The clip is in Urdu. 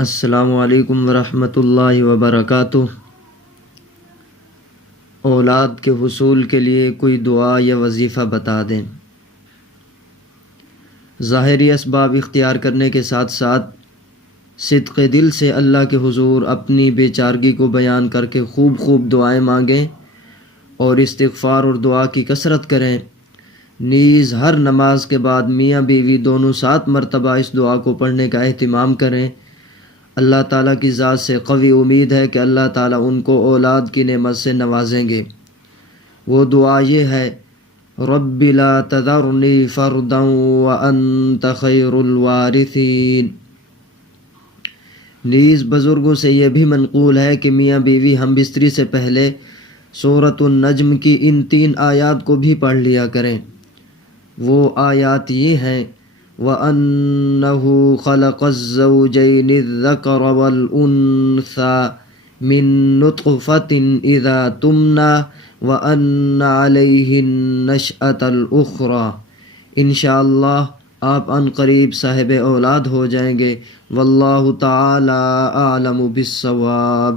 السلام علیکم ورحمۃ اللہ وبرکاتہ۔ اولاد کے حصول کے لیے کوئی دعا یا وظیفہ بتا دیں۔ ظاہری اسباب اختیار کرنے کے ساتھ ساتھ صدق دل سے اللہ کے حضور اپنی بے چارگی کو بیان کر کے خوب دعائیں مانگیں اور استغفار اور دعا کی کثرت کریں۔ نیز ہر نماز کے بعد میاں بیوی دونوں 7 مرتبہ اس دعا کو پڑھنے کا اہتمام کریں۔ اللہ تعالیٰ کی ذات سے قوی امید ہے کہ اللہ تعالیٰ ان کو اولاد کی نعمت سے نوازیں گے۔ وہ دعا یہ ہے: رب لا تذرنی فردا وانت خیر الوارثین۔ نیز بزرگوں سے یہ بھی منقول ہے کہ میاں بیوی ہم بستری سے پہلے سورۃ النجم کی ان 3 آیات کو بھی پڑھ لیا کریں۔ وہ آیات یہ ہیں: وَأَنَّهُ خَلَقَ الزَّوْجَيْنِ الذَّكَرَ وَالْأُنثَى مِن نُطْفَةٍ إِذَا تُمْنَى وَأَنَّ عَلَيْهِ النَّشْأَةَ الْأُخْرَى۔ انشاءاللہ آپ ان قریب صاحب اولاد ہو جائیں گے۔ واللہ تعالی اعلم بالصواب۔